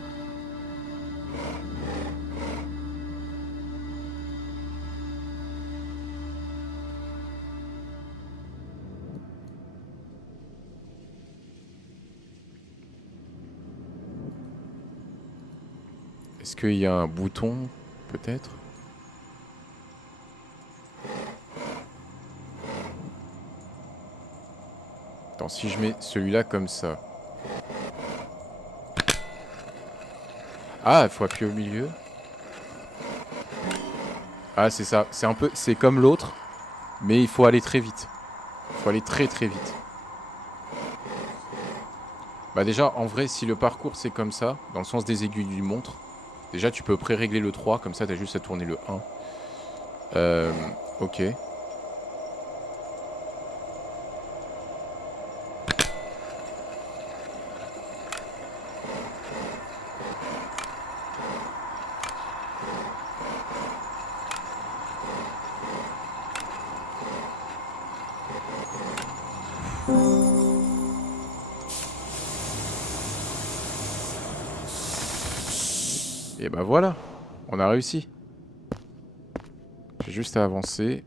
Est-ce qu'il y a un bouton, peut-être? Attends, si je mets celui-là comme ça... Ah, il faut appuyer au milieu. Ah, c'est ça. C'est un peu... C'est comme l'autre, mais il faut aller très vite. Il faut aller très très vite. Bah déjà, en vrai, si le parcours c'est comme ça, dans le sens des aiguilles d'une montre, déjà tu peux pré-régler le 3, comme ça t'as juste à tourner le 1. Ok. Et bah voilà. On a réussi. J'ai juste à avancer.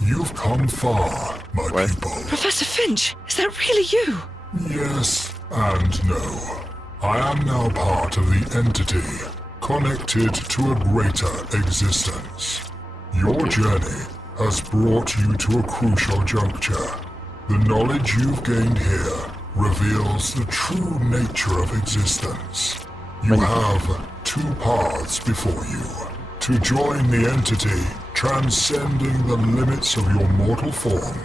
You've come far, my pupil. Professor Finch, is that really you? Yes and no. I am now part of the entity, connected to a greater existence. Your journey has brought you to a crucial juncture. The knowledge you've gained here reveals the true nature of existence. You have two paths before you. To join the entity, transcending the limits of your mortal form,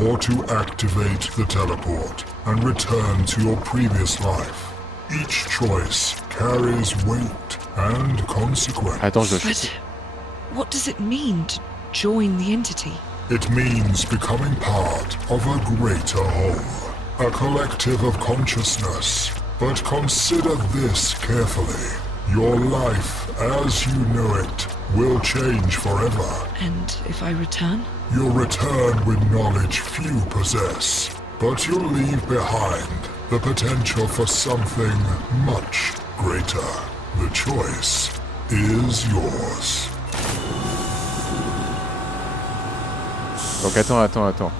or to activate the teleport and return to your previous life. Each choice carries weight and consequence. Attends, But what does it mean to join the entity? It means becoming part of a greater whole, a collective of consciousness. But consider this carefully. Your life, as you know it, will change forever. And if I return? You'll return with knowledge few possess, but you'll leave behind the potential for something much greater. The choice is yours. Donc attends.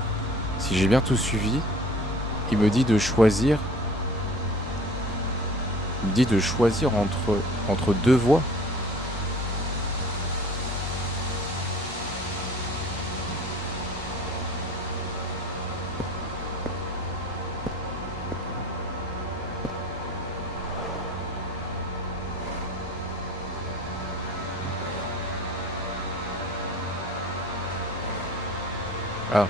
Si j'ai bien tout suivi, il me dit de choisir... Il me dit de choisir entre deux voies. Ah.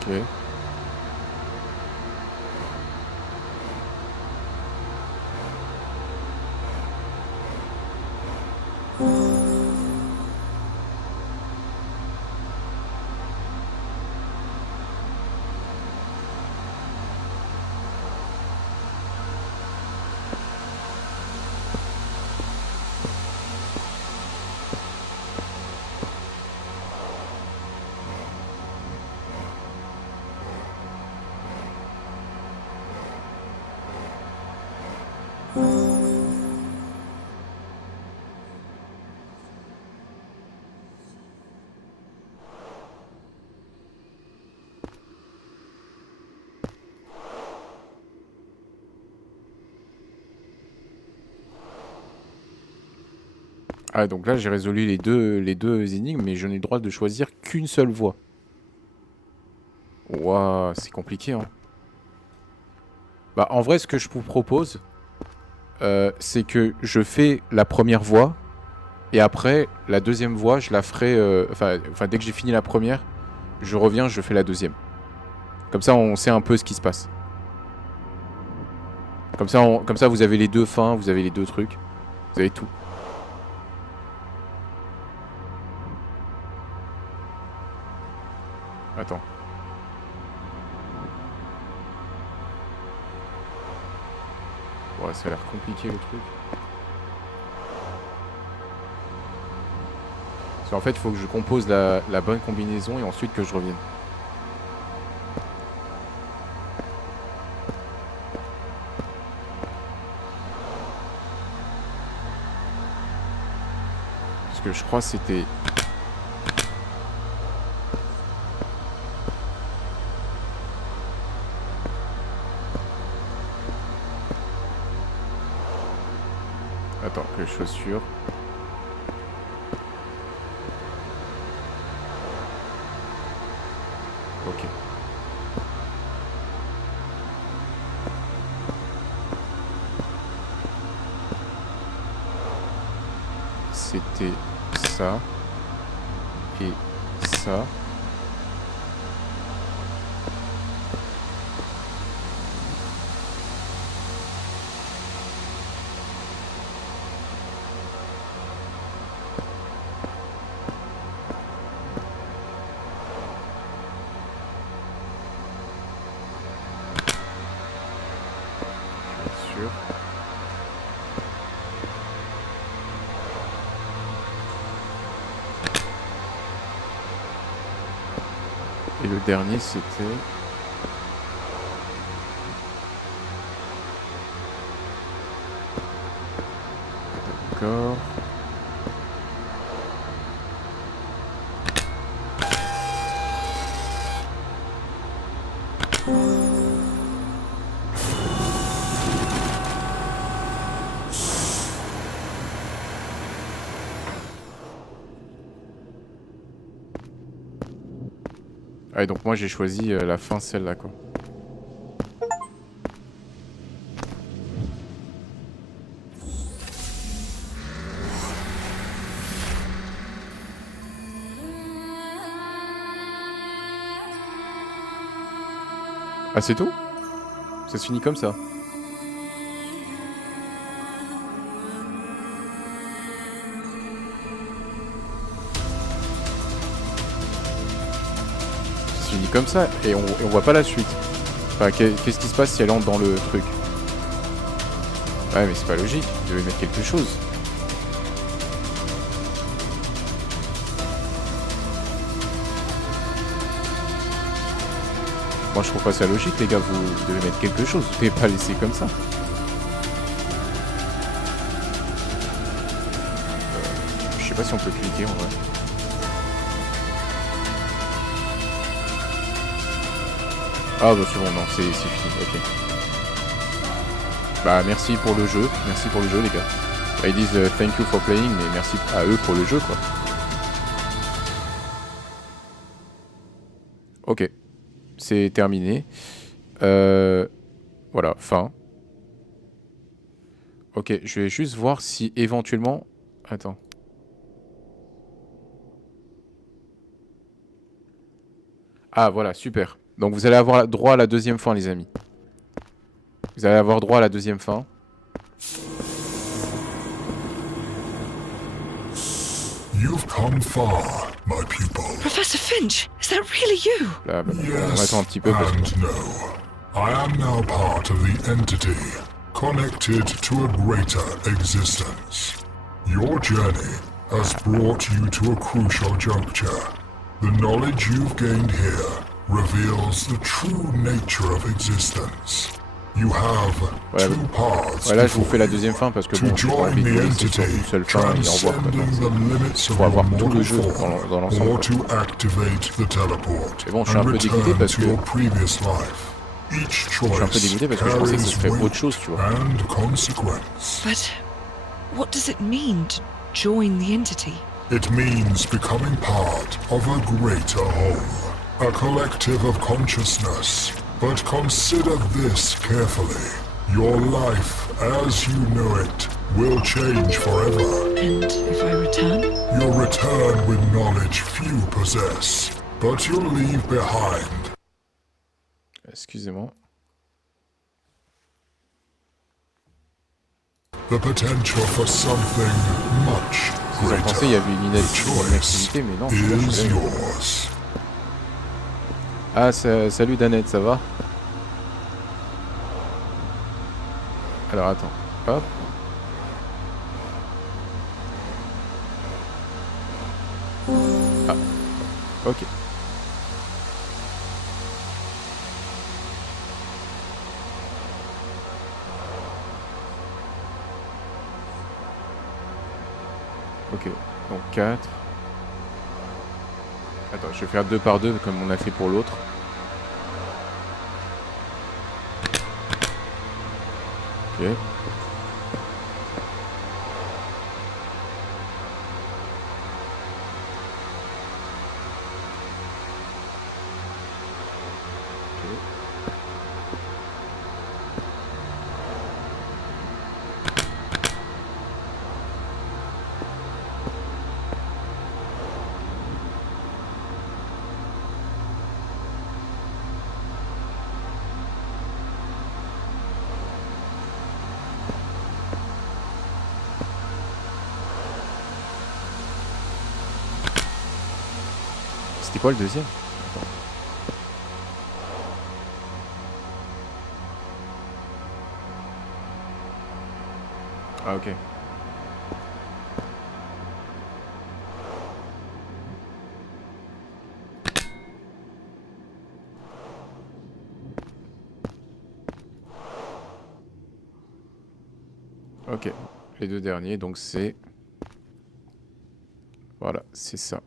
Ok. Ah, donc là, j'ai résolu les deux énigmes, mais je n'ai le droit de choisir qu'une seule voie. Ouah, c'est compliqué, hein. Bah, en vrai, ce que je vous propose, c'est que je fais la première voie, et après, la deuxième voie, je la ferai... Enfin, dès que j'ai fini la première, je reviens, je fais la deuxième. Comme ça, on sait un peu ce qui se passe. Comme ça, vous avez les deux fins, vous avez les deux trucs. Vous avez tout. Attends. Ouais, ça a l'air compliqué le truc. Parce qu'en fait, il faut que je compose la bonne combinaison et ensuite que je revienne. Parce que je crois que c'était... Attends, que je sois sûr. Ok. C'était ça. Et ça. Et le dernier, c'était... D'accord. Ah, et donc moi j'ai choisi la fin, celle-là, quoi. Ah, c'est tout? Ça se finit comme ça? Ça se finit comme ça et on voit pas la suite. Enfin, qu'est-ce qui se passe si elle entre dans le truc? Ouais, mais c'est pas logique, il devait mettre quelque chose. Moi je trouve pas ça logique, les gars, vous devez mettre quelque chose, vous devez pas laisser comme ça. Je sais pas si on peut cliquer en vrai. Ah bah c'est bon, non, c'est fini, ok. Bah merci pour le jeu les gars. Bah, ils disent thank you for playing, mais merci à eux pour le jeu quoi. Ok, c'est terminé. Voilà, fin. Ok, je vais juste voir si éventuellement... Attends. Ah voilà, super. Donc vous allez avoir droit à la deuxième fin les amis. Vous allez avoir droit à la deuxième fin. You've come far, my pupil. Professor Finch, is that really you? Là, bah, on Yes attend un petit peu parce que... and no. I am now part of the entity, connected to a greater existence. Your journey has brought you to a crucial juncture. The knowledge you've gained here reveals the true nature of existence. You have two paths Ouais, là je vous before fais la you. deuxième fin parce que To bon, j'ai pas join envie de the vous laisser sur entity, une seule fin et au revoir quoi. transcending the limits of Faut avoir your tout le mortal jeu form, dans l'ensemble. or to activate the teleport Mais bon, je suis un and peu dégoûté return parce to que... your previous life. Each Je suis un peu choice dégoûté parce que je pensais que ça carries serait autre weight chose, tu vois. and consequence. But what does it mean to join the entity? It means becoming part of a greater whole, a collective of consciousness. But consider this carefully. Your life, as you know it, will change forever. And if I return? You'll return with knowledge few possess, but you'll leave behind. Excusez-moi. The potential for something much Vous en pensez, il y greater. avait une inactivité, mais non, je Is suis là. yours. Ah, salut Danette, ça va? Alors attends, hop. Ah, ok. Ok, donc 4. Attends, je vais faire 2 par 2 comme on a fait pour l'autre. Ok. C'était quoi le deuxième? Attends. Ah ok. Ok, les deux derniers, donc c'est... Voilà, c'est ça.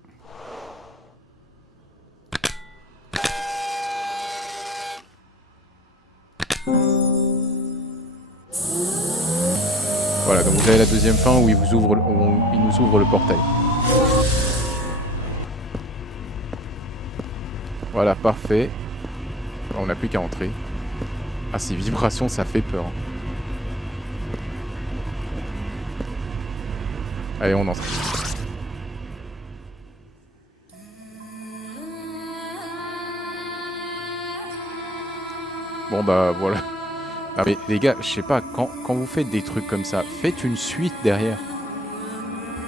Voilà, donc vous avez la deuxième fin où il nous ouvre le portail. Voilà, parfait. On n'a plus qu'à entrer. Ah, ces vibrations, ça fait peur. Allez, on entre. Bon, bah, voilà. Ah, mais les gars, je sais pas, quand vous faites des trucs comme ça, faites une suite derrière.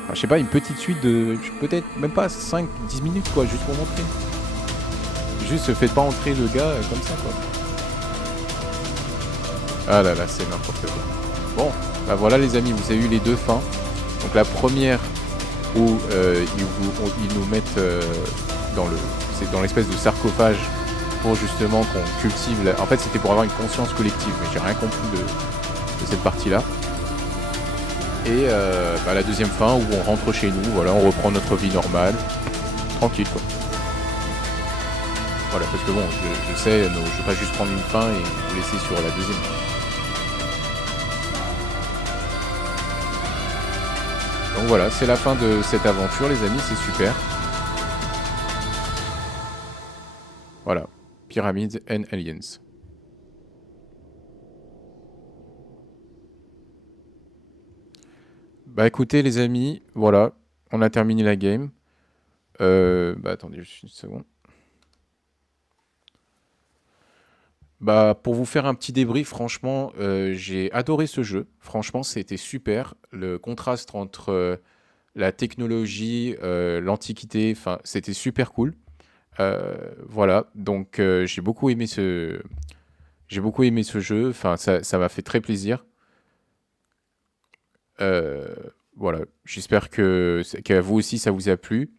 Enfin, je sais pas, une petite suite de... Peut-être même pas 5-10 minutes, quoi, juste pour montrer. Juste, faites pas entrer le gars comme ça, quoi. Ah là là, c'est n'importe quoi. Bon, bah voilà les amis, vous avez eu les deux fins. Donc la première où ils nous mettent c'est dans l'espèce de sarcophage pour justement qu'on cultive... En fait, c'était pour avoir une conscience collective, mais j'ai rien compris de cette partie-là. Et la deuxième fin où on rentre chez nous, voilà, on reprend notre vie normale, tranquille quoi. Voilà, parce que bon, je sais, je vais pas juste prendre une fin et vous laisser sur la deuxième. Donc voilà, c'est la fin de cette aventure les amis, c'est super. Voilà, Pyramids and Aliens. Bah écoutez les amis, voilà, on a terminé la game. Attendez juste une seconde. Bah pour vous faire un petit débrief, franchement, j'ai adoré ce jeu. Franchement, c'était super. Le contraste entre la technologie, l'antiquité, enfin, c'était super cool. Voilà, donc j'ai beaucoup aimé ce jeu. Enfin, ça m'a fait très plaisir. Euh, voilà, j'espère qu'à vous aussi ça vous a plu.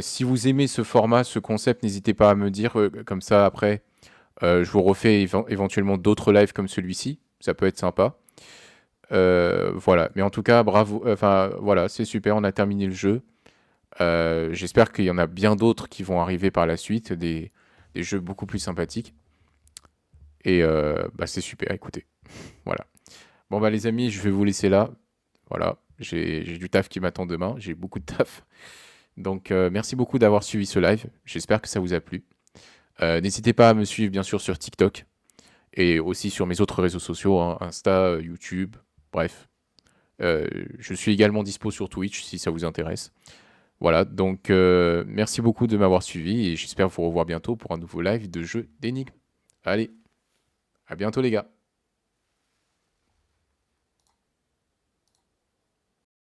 Si vous aimez ce format, ce concept, n'hésitez pas à me dire comme ça après. Je vous refais éventuellement d'autres lives comme celui-ci. Ça peut être sympa. Voilà, mais en tout cas, bravo. Enfin, voilà, c'est super. On a terminé le jeu. J'espère qu'il y en a bien d'autres qui vont arriver par la suite, des jeux beaucoup plus sympathiques. Et c'est super. Écoutez, voilà. Bon bah les amis, je vais vous laisser là. Voilà, j'ai du taf qui m'attend demain. J'ai beaucoup de taf. Donc merci beaucoup d'avoir suivi ce live. J'espère que ça vous a plu. N'hésitez pas à me suivre bien sûr sur TikTok et aussi sur mes autres réseaux sociaux, hein, Insta, YouTube, bref. Je suis également dispo sur Twitch si ça vous intéresse. Voilà, donc merci beaucoup de m'avoir suivi et j'espère vous revoir bientôt pour un nouveau live de jeu d'énigmes. Allez, à bientôt les gars.